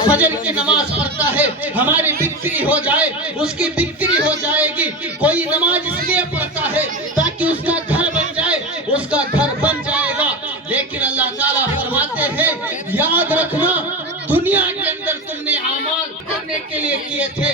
فجر کی نماز پڑھتا ہے ہماری بکری ہو جائے، اس کی بکری ہو جائے گی۔ کوئی نماز اس لیے پڑھتا ہے تاکہ اس کا گھر بن جائے، اس کا گھر بن جائے گا۔ لیکن اللہ تعالیٰ فرماتے ہیں یاد رکھنا دنیا کے اندر تم نے اعمال کرنے کے لیے کیے تھے،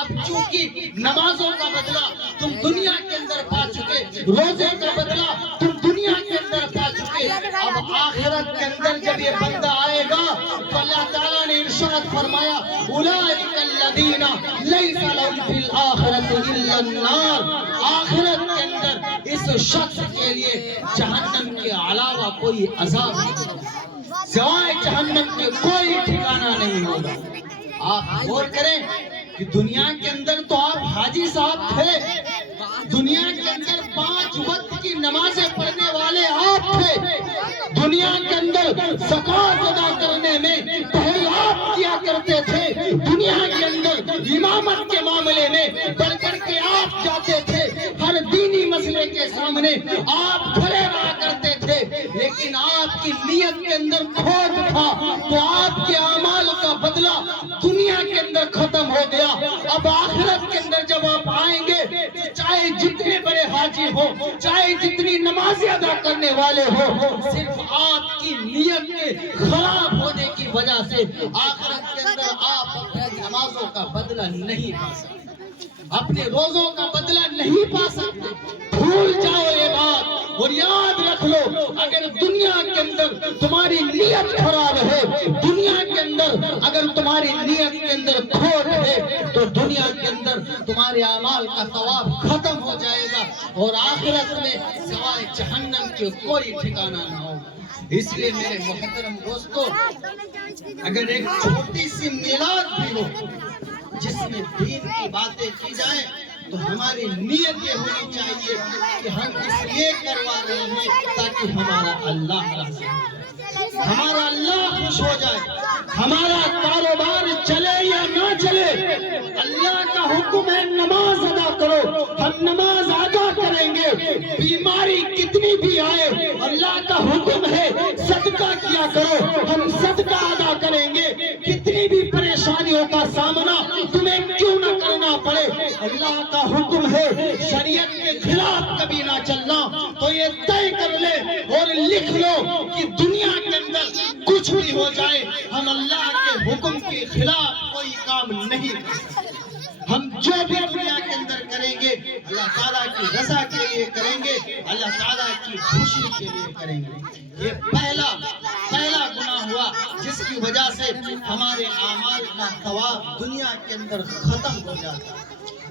اب چونکہ نمازوں کا بدلہ تم دنیا کے اندر پا چکے، روزے کا بدلہ تم دنیا کے اندر پا چکے، اب آخرت کے اندر جب یہ بندہ آئے گا تو اللہ تعالیٰ نے ارشاد فرمایا اولئک الذین لیس لہم فی الآخرۃ الا النار، آخرت کے اندر اس شخص کے لیے جہنم کے علاوہ کوئی عذاب نہیں، سوائے جہنم کے کوئی ٹھکانہ نہیں ہوگا۔ آپ غور کریں کہ دنیا کے اندر تو آپ حاجی صاحب تھے، دنیا کے اندر 5 وقت کی نمازیں پڑھنے والے آپ تھے، دنیا کے اندر زکوٰۃ ادا کرنے میں پہل آپ کیا کرتے تھے، دنیا کے اندر امامت کے معاملے میں بڑھ کر کے آپ جاتے تھے، ہر دینی مسئلے کے سامنے آپ کھڑے رہا کرتے تھے، لیکن آپ کی نیت کے اندر کھوٹ تھا تو آپ کے اعمال کا بدلہ دنیا کے اندر ختم ہو گیا۔ اب آخرت کے اندر جب آپ آئیں گے تو چاہے جتنے بڑے حاجی ہو، چاہے جتنی نمازیں ادا کرنے والے ہو، صرف آپ کی نیت کے خراب ہونے کی وجہ سے آخرت کے اندر آپ اپنی نمازوں کا بدلہ نہیں پا سکتے، اپنے روزوں کا بدلہ نہیں پا سکتے۔ بھول جاؤ یہ بات اور یاد رکھ لو، اگر دنیا کے اندر تمہاری نیت خراب ہے، دنیا کے اندر اگر تمہاری نیت کے اندر کھوٹ ہے تو دنیا کے اندر تمہارے اعمال کا ثواب ختم ہو جائے گا اور آخرت میں سوائے جہنم کے کوئی ٹھکانہ نہ ہوگا۔ اس لیے میرے محترم دوستو، اگر ایک چھوٹی سی میلاد بھی ہو جس میں دین کی باتیں کی جائیں تو ہماری نیت یہ ہونی چاہیے کہ ہم اس لیے کروا رہے ہیں تاکہ ہمارا اللہ راضی ہو، ہمارا اللہ خوش ہو جائے، ہمارا کاروبار چلے یا نہ چلے، اللہ کا حکم ہے نماز ادا کرو، ہم نماز ادا کریں گے، بیماری کتنی بھی آئے اللہ کا حکم ہے صدقہ کیا کرو، ہم صدقہ ادا کریں گے، کتنی بھی پریشانیوں کا سامنا تمہیں کیوں نہ کرنا پڑے، اللہ کا حکم ہے شریعت کے خلاف کبھی نہ چلنا، تو یہ طے کر لے اور لکھ لو کہ دنیا کے اندر کچھ بھی ہو جائے ہم اللہ کے حکم کے خلاف کوئی کام نہیں کر سکتے۔ ہم جو بھی دنیا کے اندر کریں گے اللہ تعالیٰ کی رضا کے لیے کریں گے، اللہ تعالیٰ کی خوشی کے لیے کریں گے۔ یہ پہلا گناہ ہوا جس کی وجہ سے ہمارے اعمال کا ثواب دنیا کے اندر ختم ہو جاتا ہے،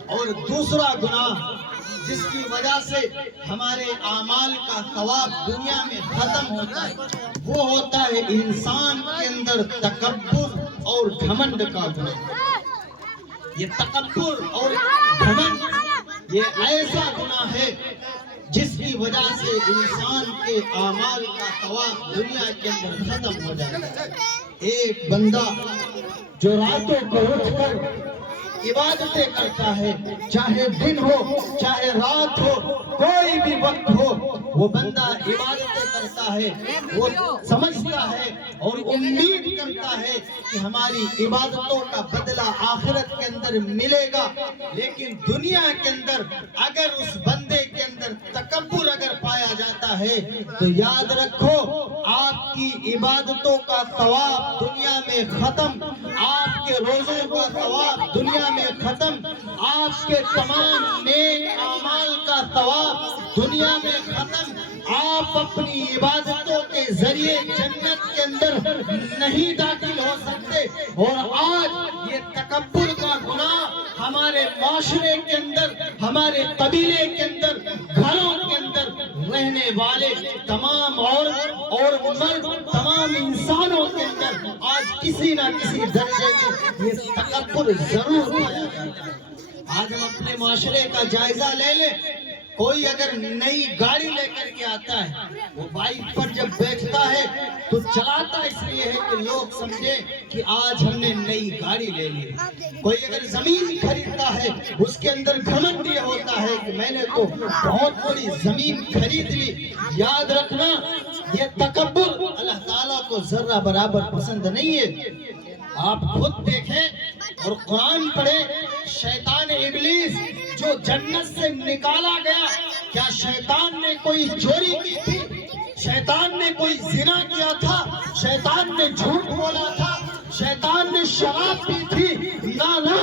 اور دوسرا گناہ جس کی وجہ سے ہمارے اعمال کا ثواب دنیا میں ختم ہوتا ہے وہ ہوتا ہے انسان کے اندر تکبر اور گھمنڈ کا گناہ۔ یہ تکبر اور گھمنڈ یہ ایسا گناہ ہے جس کی وجہ سے انسان کے اعمال کا ثواب دنیا کے اندر ختم ہو جاتا ہے۔ ایک بندہ جو راتوں کو اٹھ کر عبادتیں کرتا ہے، چاہے دن ہو چاہے رات ہو کوئی بھی وقت ہو، وہ بندہ عبادتیں کرتا ہے، وہ سمجھتا ہے اور امید کرتا ہے کہ ہماری عبادتوں کا بدلہ آخرت کے اندر ملے گا، لیکن دنیا کے اندر اگر اس بندے کے اندر تکبر اگر پایا جاتا ہے تو یاد رکھو آپ کی عبادتوں کا ثواب دنیا میں ختم، آپ کے روزوں کا ثواب دنیا میں ختم، آپ کے تمام نیک اعمال کا ثواب دنیا میں ختم، آپ اپنی عبادتوں کے ذریعے جنت کے اندر نہیں داخل ہو سکتے۔ اور آج یہ تکبر کا گناہ ہمارے معاشرے کے اندر، ہمارے قبیلے کے اندر، گھروں کے اندر رہنے والے تمام عورت اور مرد، تمام انسانوں کے اندر آج کسی نہ کسی درجے میں یہ تکبر ضرور پایا جاتا ہے۔ آج ہم اپنے معاشرے کا جائزہ لے لیں، کوئی اگر نئی گاڑی لے کر کے آتا ہے وہ بائک پر جب بیٹھتا ہے تو چلاتا اس لیے ہے کہ لوگ سمجھے کہ آج ہم نے نئی گاڑی لے لی۔ کوئی اگر زمین خریدتا ہے اس کے اندر گھمنڈ یہ ہوتا ہے کہ میں نے تو بہت بڑی زمین خرید لی۔ یاد رکھنا یہ تکبر اللہ تعالیٰ کو ذرہ برابر پسند نہیں ہے۔ آپ خود دیکھیں اور قرآن پڑھیں، شیطان ابلیس جو جنت سے نکالا گیا، کیا شیطان نے کوئی چوری کی تھی؟ شیطان نے کوئی زنا کیا تھا؟ شیطان نے جھوٹ بولا تھا؟ شیطان نے شراب پی تھی؟ نہ،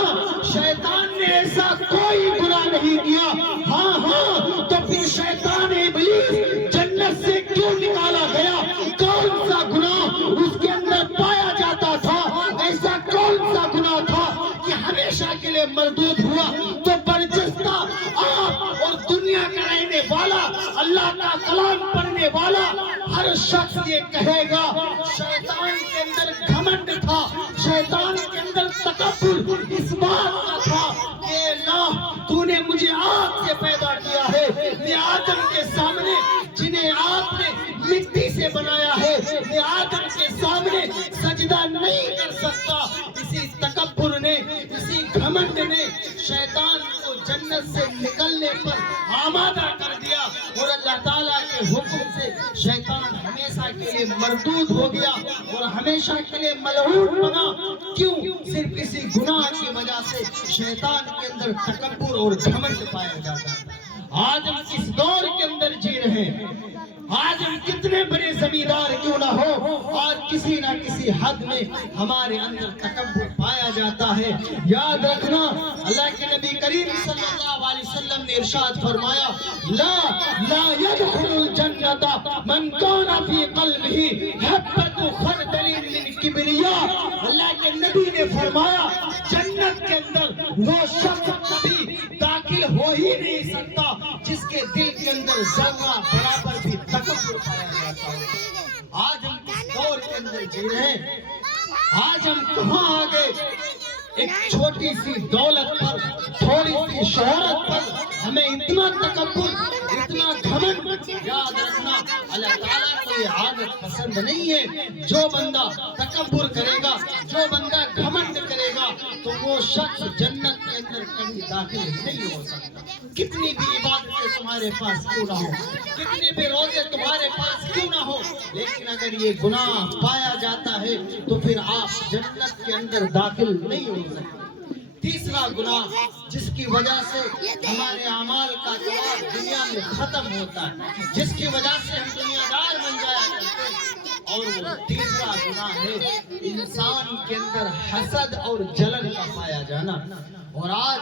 شیطان نے ایسا کوئی گناہ نہیں کیا۔ ہاں، تو پھر شیطان ابلیس جنت سے کیوں نکالا گیا؟ کون سا گناہ اس کے اندر پایا جاتا تھا؟ ایسا کون سا گناہ تھا کہ ہمیشہ کے لیے مردود ہوا؟ تو برجستہ آپ اور دنیا کا رہنے والا، اللہ کا کلام پڑھنے والا ہر شخص یہ کہے گا شیطان کے اندر گھمنڈ تھا، شیطان کے اندر تکبر اس بات کا تھا کہ اللہ تو نے مجھے آگ سے پیدا کیا ہے، میں آدم کے سامنے جنہیں آپ نے مٹی سے بنایا ہے، میں آدم کے سامنے سجدہ نہیں کر سکتا۔ اسی تکبر نے، اسی گھمنڈ نے شیطان کو جنت سے نکلنے پر آمادہ کر دیا، اور اللہ تعالیٰ کے حکم سے شیطان ہمیشہ کے لیے مردود ہو گیا اور ہمیشہ کے لیے ملعون بنا۔ کیوں؟ صرف اسی گناہ کی وجہ سے شیطان کے اندر تکبر اور گھمنڈ پایا جاتا ہے۔ آج ہم کس دور کے اندر جی رہے ہیں، آج ہم کتنے بڑے زمیندار کیوں نہ ہو، آج کسی نہ کسی حد میں ہمارے اندر تکبر پایا جاتا ہے۔ یاد رکھنا، اللہ کے نبی کریم صلی اللہ علیہ وسلم نے ارشاد فرمایا، لا يدخل الجنت من كان في قلبه حبة خردل من کبریاء۔ اللہ کے نبی نے فرمایا جنت کے اندر وہ شخص کبھی داخل ہو ہی نہیں سکتا جس کے دل کے اندر ذرہ برابر بھی تکبر پایا جاتا ہو۔ آج ہم کس دور کے اندر جی رہے ہیں، آج ہم کہاں آگے؟ ایک چھوٹی سی دولت پر، تھوڑی سی شہرت پر ہمیں اتنا تکبر، اتنا گھمنڈ۔ یاد رکھنا، اللہ تعالیٰ کو یہ عادت پسند نہیں ہے۔ جو بندہ تکبر کرے گا، جو بندہ گھمنڈ کرے گا، تو وہ شخص جنت کے اندر کبھی داخل نہیں ہو سکتا۔ کتنی بھی عبادتیں تمہارے پاس کیوں نہ ہو، کتنے بھی روزے تمہارے پاس کیوں نہ ہو، لیکن اگر یہ گناہ پایا جاتا ہے تو پھر آپ جنت کے اندر داخل نہیں ہو سکتے۔ تیسرا گناہ جس کی وجہ سے ہمارے اعمال کا ثواب دنیا میں ختم ہوتا ہے، جس کی وجہ سے ہم دنیا دار بن جایا کرتے ہیں، اور وہ تیسرا گناہ ہے انسان کے اندر حسد اور جلن کا پایا جانا۔ اور آج